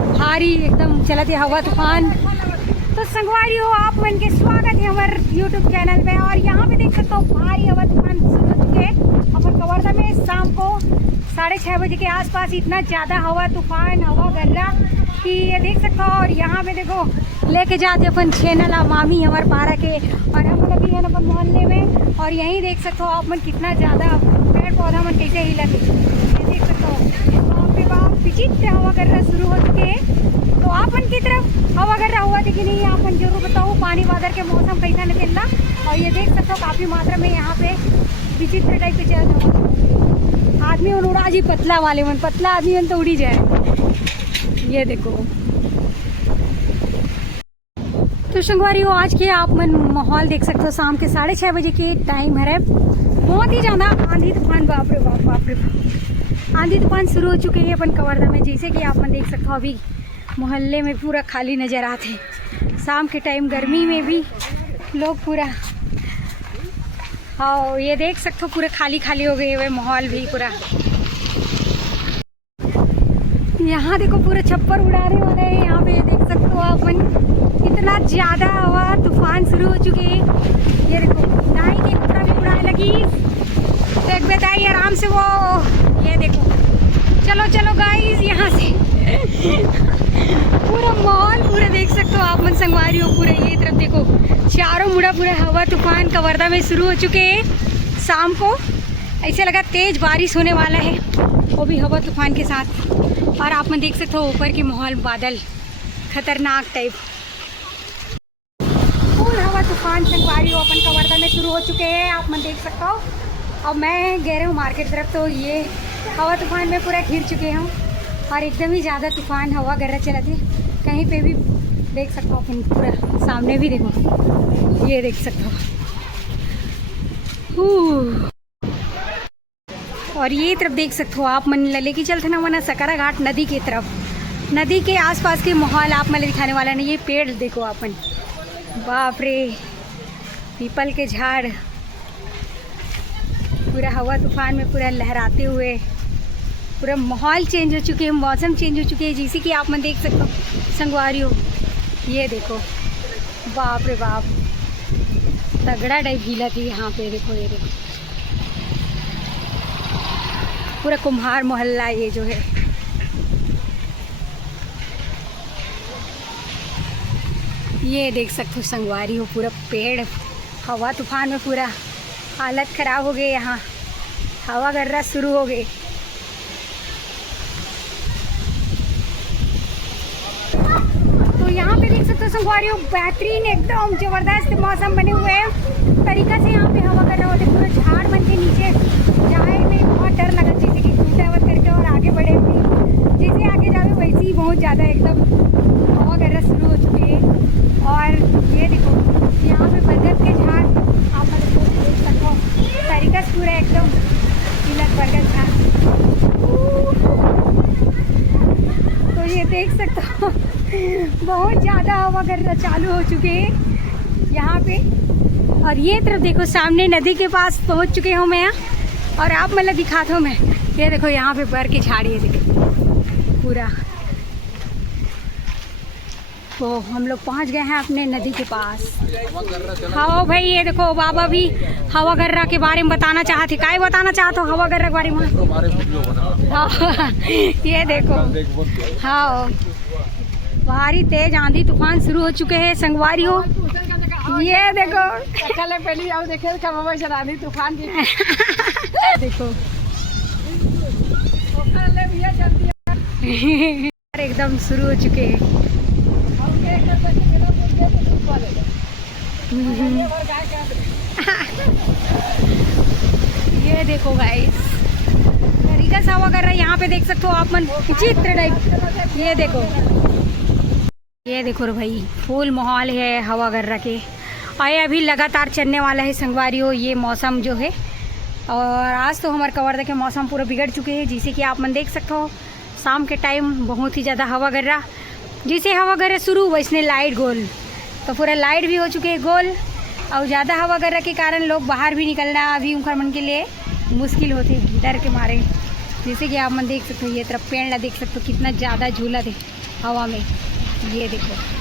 भारी एकदम चलती हवा तूफान। तो संगवारियों आप मन के स्वागत है हमारे यूट्यूब चैनल पे। और यहाँ पे देख सकते हो भारी हवा तूफान शुरू हो चुके हैं अपन कवर्धा में। शाम को 6:30 बजे के आसपास इतना ज़्यादा हवा तूफान हवा गर्रा कि ये देख सकते हो। और यहाँ पे देखो लेके जाते अपन छेनला मामी हमारे पारा के, और हम लगी है अपन मोहल्ले में। और यहीं देख सकते हो आप मन कितना ज़्यादा पेड़ पौधा मन कैसे हिला थे, ये देख सकते हो। वहाँ पे बाप विचित्र हवा गर्रा शुरू हो चुके हैं। तो आपन की तरफ हवा गर्रा हुआ थी कि नहीं, आपन जरूर बताओ। पानी बादल के मौसम कैसा नहीं चल रहा। और ये देख सकते हो काफ़ी मात्रा में यहाँ पे विचित्र टाइप के चल रहा। आदमी उन उड़ा जी पतला वाले मन, पतला आदमी मन तो उड़ी जाए। ये देखो तो संगवारियों आज के आप मन माहौल देख सकते हो। शाम के 6:30 बजे के टाइम है। बहुत ही ज़्यादा आंधी तूफान, बाप रे बाप, बाप रे बाप, आंधी तूफान शुरू हो चुके हैं अपन कवर्धा में। जैसे कि आप मन देख सकते हो अभी मोहल्ले में पूरा खाली नज़र आते। शाम के टाइम गर्मी में भी लोग पूरा, हाँ ये देख सकते हो पूरे खाली खाली हो गए हुए माहौल भी पूरा। यहाँ देखो पूरे छप्पर उड़ाने वाले हैं। यहाँ पे देख सकते हो अपन इतना ज़्यादा हवा तूफान शुरू हो चुके हैं। ये देखो नाई के कपड़ा भी उड़ाने लगी। देख बताइए आराम से वो, ये देखो चलो चलो गाइस यहाँ से पूरा माहौल पूरा देख सकते हो आप मन संगवारी हो। पूरे ये तरफ देखो चारों मुड़ा पूरा हवा तूफान कवर्धा में शुरू हो चुके हैं। शाम को ऐसे लगा तेज बारिश होने वाला है, वो भी हवा तूफान के साथ। और आप मन देख सकते हो ऊपर की माहौल बादल खतरनाक टाइप। फुल हवा तूफान संगवारी हो अपन कवर्धा में शुरू हो चुके हैं, आप मन देख सकते हो। अब मैं गए हूँ मार्केट तरफ, तो ये हवा तूफान में पूरा घिर चुके हूँ। और एकदम ही ज़्यादा तूफान हवा गर्रा चला थे। कहीं पे भी देख सकते हो अपन, पूरा सामने भी देखो, ये देख सकते हो। और ये तरफ देख सकते हो आप मन लले की चलते ना वरना सकरा घाट नदी की तरफ, नदी के आसपास के माहौल आप मन दिखाने वाला नहीं। ये पेड़ देखो अपन, बाप रे, पीपल के झाड़ पूरा हवा तूफान में पूरा लहराते हुए पूरा माहौल चेंज हो चुके हैं, मौसम चेंज हो चुके हैं। जैसे कि आप मन देख सकते हो संगवारी हो। ये देखो बाप रे बाप, तगड़ा टाइप गीला थी यहाँ पे। देखो ये देखो पूरा कुम्हार मोहल्ला ये जो है। ये देख सकते हो संगवारी हो पूरा पेड़ हवा तूफान में पूरा हालत ख़राब हो गई। यहाँ हवा गर्रा शुरू हो गई। तो यहाँ पे देख सकते हो संगवारी हो बेहतरीन एकदम ज़बरदस्त मौसम बने हुए हैं। तरीका से यहाँ पे हवा गर्रा होते पूरे झाड़ बन के नीचे जाए में बहुत डर लगा, जैसे कि टूटावत करके और आगे बढ़े भी। जैसे आगे जाए वैसे ही बहुत ज़्यादा एकदम हवा गर्रा शुरू हो चुके हैं। और ये देखो यहाँ पे बरगद के झाड़ आप देख सकते हो, तरीका से पूरा एकदम किलत बरगद झाड़। तो ये देख सकते हो बहुत ज़्यादा हवा गर्रा चालू हो चुके हैं यहाँ पे। और ये तरफ देखो सामने नदी के पास पहुँच चुके हूँ मैं यहाँ। और आप मतलब दिखाता हूँ मैं, ये देखो यहाँ पे बर के झाड़ी है देखो पूरा। तो हम लोग पहुँच गए हैं अपने नदी के पास। हाँ भाई ये देखो बाबा भी हवा गर्रा के बारे में बताना चाहते। क्या बताना चाहते हो हवा गर्रा के बारे में? हाँ ये देखो, हाँ भारी तेज आंधी तूफान शुरू हो चुके हैं संगवारी हो। ये देखो पहले आओ देखे आंधी तूफान देखो एकदम शुरू हो चुके हैं। ये देखो गाइस तरीका से हवा कर रहा है यहाँ पे देख सकते हो आप मन चित्र टाइप। ये देखो रे भाई फुल माहौल है हवा गर्रा के। और ये अभी लगातार चलने वाला है संगवारी हो ये मौसम जो है। और आज तो हमारे कवर्धा के मौसम पूरा बिगड़ चुके हैं। जैसे कि आप मन देख सकते हो शाम के टाइम बहुत ही ज़्यादा हवा गर्रा, जैसे हवा गर्रा शुरू वैसने लाइट गोल, तो पूरा लाइट भी हो चुके हैं गोल। और ज़्यादा हवा गर्रा के कारण लोग बाहर भी निकलना अभी उनका मन के लिए मुश्किल होती है डर के मारे। जैसे कि आप मन देख सकते हो, ये तरफ पेड़ ला देख सकते हो, कितना ज़्यादा झूला थे हवा में। ये देखो